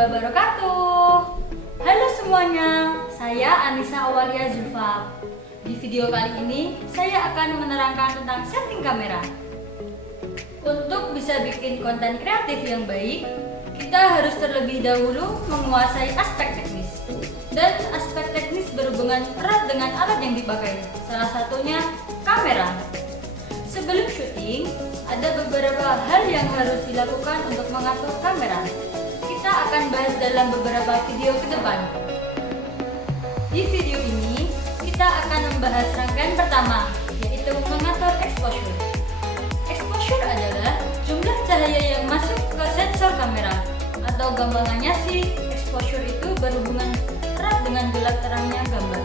wabarakatuh. Halo semuanya, saya Anissa Awalia Zulfa. Di video kali ini, saya akan menerangkan tentang setting kamera. Untuk bisa bikin konten kreatif yang baik, kita harus terlebih dahulu menguasai aspek teknis. Dan aspek teknis berhubungan erat dengan alat yang dipakai, salah satunya kamera. Sebelum syuting, ada beberapa hal yang harus dilakukan untuk mengatur kamera. Kita akan bahas dalam beberapa video ke depan. Di video ini, kita akan membahas rangkaian pertama, yaitu mengatur exposure. Exposure adalah jumlah cahaya yang masuk ke sensor kamera, atau gampangannya sih, exposure itu berhubungan erat dengan gelap terangnya gambar.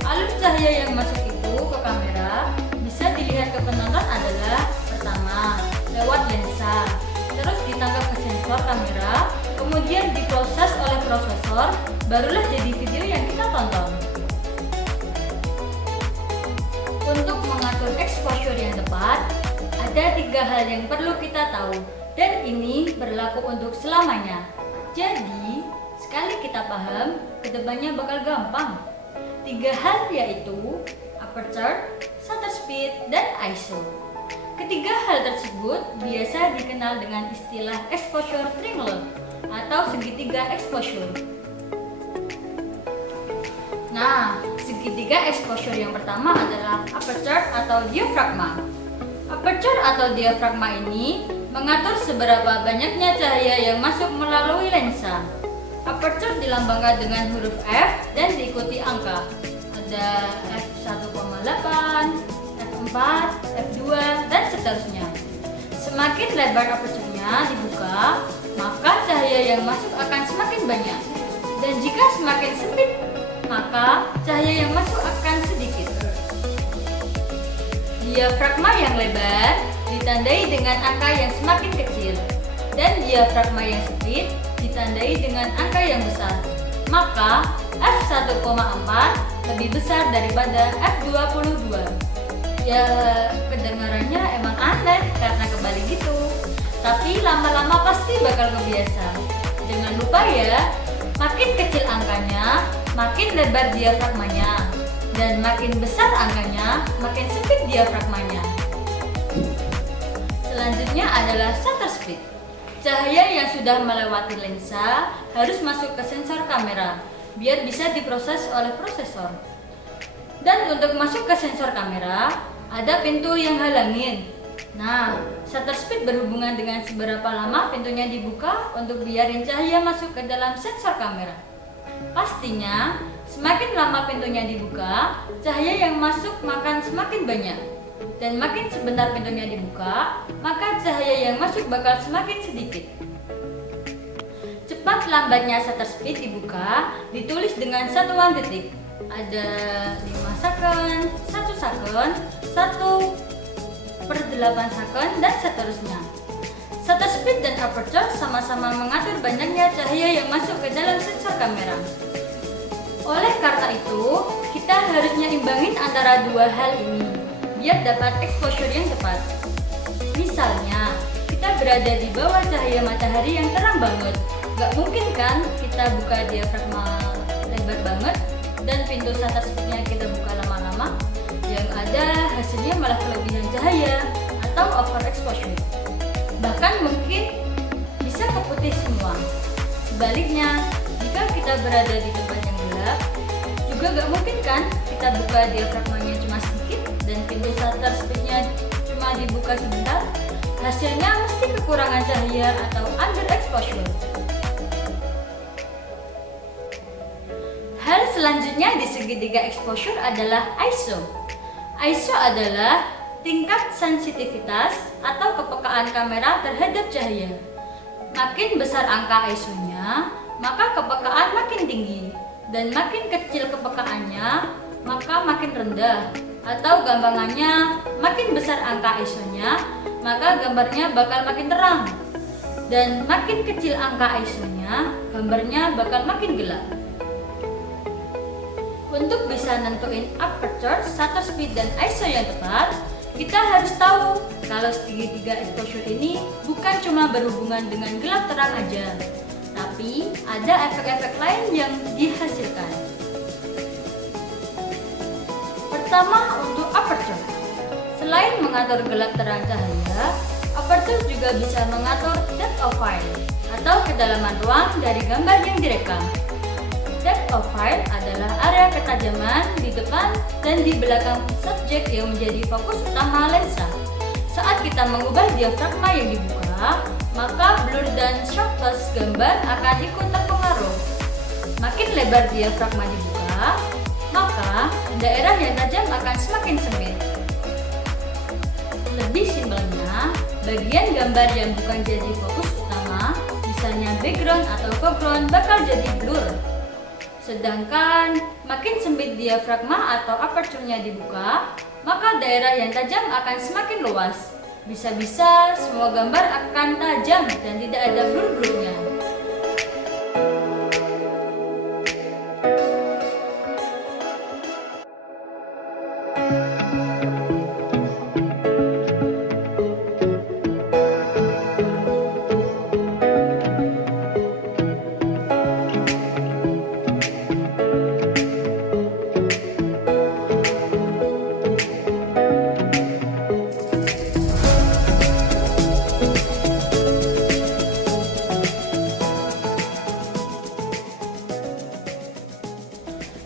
Alur cahaya yang masuk itu ke kamera bisa dilihat ke penonton adalah pertama, lewat lensa, terus ditangkap ke sensor kamera, kemudian diproses oleh prosesor, barulah jadi video yang kita tonton. Untuk mengatur exposure yang tepat, ada 3 hal yang perlu kita tahu, dan ini berlaku untuk selamanya. Jadi, sekali kita paham, kedepannya bakal gampang. 3 hal yaitu aperture, shutter speed, dan ISO. Ketiga hal tersebut biasa dikenal dengan istilah exposure triangle atau segitiga exposure. Nah, segitiga exposure yang pertama adalah aperture atau diafragma. Aperture atau diafragma ini mengatur seberapa banyaknya cahaya yang masuk melalui lensa. Aperture dilambangkan dengan huruf F dan diikuti angka. Ada f1,8, f4, f2, dan seterusnya. Semakin lebar aperture-nya dibuka, maka cahaya yang masuk akan semakin banyak. Dan jika semakin sempit, maka cahaya yang masuk akan sedikit. Diafragma yang lebar ditandai dengan angka yang semakin kecil, dan diafragma yang sempit ditandai dengan angka yang besar. Maka f1,4 lebih besar daripada f22. Ya, kedengarannya emang aneh karena kebalik gitu. Tapi lama-lama pasti bakal kebiasa. Jangan lupa ya, makin kecil angkanya, makin lebar diafragmanya. Dan makin besar angkanya, makin sempit diafragmanya. Selanjutnya adalah shutter speed. Cahaya yang sudah melewati lensa harus masuk ke sensor kamera, biar bisa diproses oleh prosesor. Dan untuk masuk ke sensor kamera, ada pintu yang halangin. Nah, shutter speed berhubungan dengan seberapa lama pintunya dibuka untuk biarin cahaya masuk ke dalam sensor kamera. Pastinya, semakin lama pintunya dibuka, cahaya yang masuk makan semakin banyak. Dan makin sebentar pintunya dibuka, maka cahaya yang masuk bakal semakin sedikit. Cepat lambatnya shutter speed dibuka ditulis dengan satuan detik. Ada 5 second, 1 second, 1/8 second, dan seterusnya. Shutter speed dan aperture sama-sama mengatur banyaknya cahaya yang masuk ke dalam sensor kamera. Oleh karena itu, kita harusnya imbangin antara 2 hal ini biar dapat exposure yang tepat. Misalnya, kita berada di bawah cahaya matahari yang terang banget. Gak mungkin kan kita buka diafragma lebar banget dan pintu shutter speednya kita buka lama-lama. Yang ada hasilnya malah kelebihan cahaya atau overexposure. Bahkan mungkin bisa keputih semua. Sebaliknya, jika kita berada di tempat yang gelap, juga gak mungkin kan kita buka diafragmanya cuma sedikit dan pintu shutter speednya cuma dibuka sebentar. Hasilnya mesti kekurangan cahaya atau underexposure. Hal selanjutnya di segitiga exposure adalah ISO. ISO adalah tingkat sensitivitas atau kepekaan kamera terhadap cahaya. Makin besar angka ISO-nya, maka kepekaan makin tinggi. Dan makin kecil kepekaannya, maka makin rendah. Atau gampangannya, makin besar angka ISO-nya, maka gambarnya bakal makin terang. Dan makin kecil angka ISO-nya, gambarnya bakal makin gelap. Untuk bisa nentuin aperture, shutter speed, dan ISO yang tepat, kita harus tahu kalau segitiga exposure ini bukan cuma berhubungan dengan gelap terang aja, Tapi ada efek-efek lain yang dihasilkan. Pertama, untuk aperture. Selain mengatur gelap terang cahaya, aperture juga bisa mengatur depth of field atau kedalaman ruang dari gambar yang direkam. Depth of field adalah area ketajaman di depan dan di belakang subjek yang menjadi fokus utama lensa. Saat kita mengubah diafragma yang dibuka, maka blur dan sharpness gambar akan ikut terpengaruh. Makin lebar diafragma dibuka, maka daerah yang tajam akan semakin sempit. Lebih simpelnya, bagian gambar yang bukan jadi fokus utama, misalnya background atau foreground, bakal jadi blur. Sedangkan makin sempit diafragma atau aperture-nya dibuka, maka daerah yang tajam akan semakin luas. Bisa-bisa semua gambar akan tajam dan tidak ada blur-blurnya.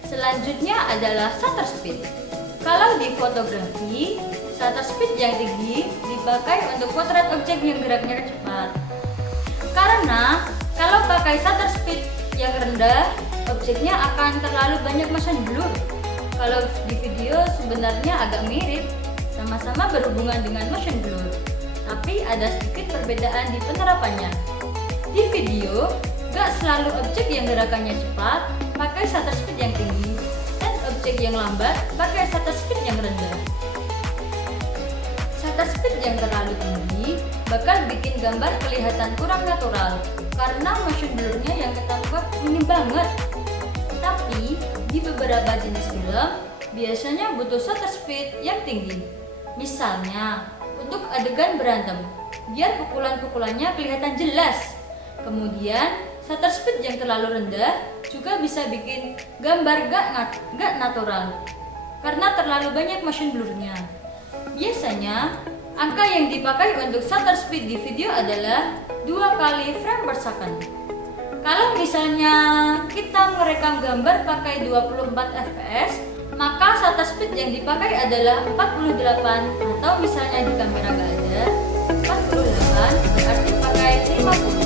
Selanjutnya adalah shutter speed. Kalau di fotografi, shutter speed yang tinggi dipakai untuk potret objek yang geraknya cepat. Karena kalau pakai shutter speed yang rendah, objeknya akan terlalu banyak motion blur. Kalau di video sebenarnya agak mirip, sama-sama berhubungan dengan motion blur, tapi ada sedikit perbedaan di penerapannya. Di video, gak selalu objek yang gerakannya cepat pakai shutter speed yang tinggi, dan objek yang lambat pakai shutter speed yang rendah. Shutter speed yang terlalu tinggi bakal bikin gambar kelihatan kurang natural karena motion blurnya yang ketangkap minim banget. Tapi di beberapa jenis film biasanya butuh shutter speed yang tinggi. Misalnya untuk adegan berantem, biar pukulan-pukulannya kelihatan jelas. Kemudian shutter speed yang terlalu rendah juga bisa bikin gambar gak natural karena terlalu banyak motion blurnya. Biasanya angka yang dipakai untuk shutter speed di video adalah 2 kali frame per second. Kalau misalnya kita merekam gambar pakai 24 fps, maka shutter speed yang dipakai adalah 48, atau misalnya di kamera gak ada 48, berarti pakai 50.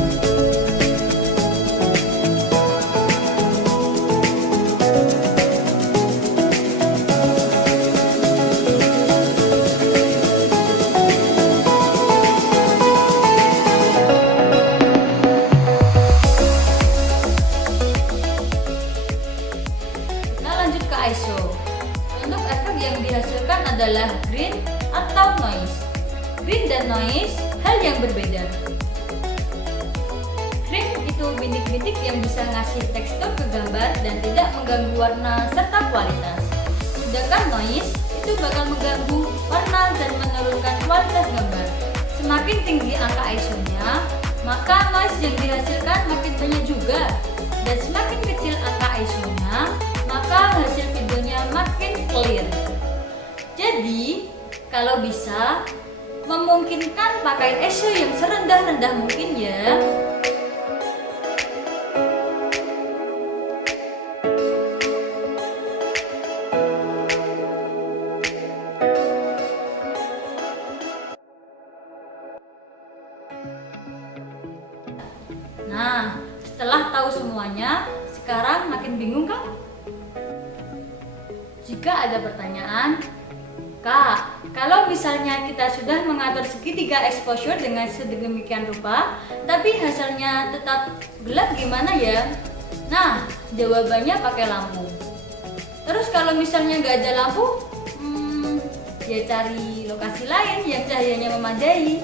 ISO. Untuk efek yang dihasilkan adalah green atau noise. Green dan noise hal yang berbeda. Green itu bintik-bintik yang bisa ngasih tekstur ke gambar dan tidak mengganggu warna serta kualitas. Sedangkan noise itu bakal mengganggu warna dan menurunkan kualitas gambar. Semakin tinggi angka ISO-nya, maka noise yang dihasilkan makin banyak juga. Dan semakin kecil angka ISO-nya, maka hasil videonya makin clear. Jadi, kalau bisa, memungkinkan pakai ISO yang serendah-rendah mungkin ya. Nah, setelah tahu semuanya, sekarang makin bingung kan? Jika ada pertanyaan, Kak, kalau misalnya kita sudah mengatur segitiga exposure dengan sedemikian rupa, tapi hasilnya tetap gelap gimana ya? Nah, jawabannya pakai lampu. Terus kalau misalnya nggak ada lampu, ya cari lokasi lain yang cahayanya memadai.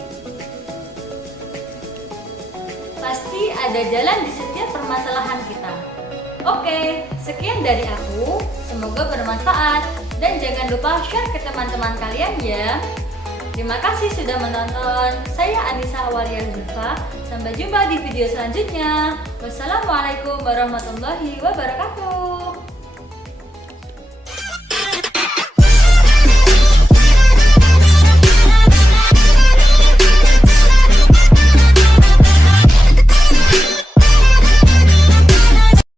Pasti ada jalan di setiap permasalahan kita. Oke, sekian dari aku. Semoga bermanfaat dan jangan lupa share ke teman-teman kalian ya. Terima kasih sudah menonton. Saya Anissa Awalia Zulfa. Sampai jumpa di video selanjutnya. Wassalamualaikum warahmatullahi wabarakatuh.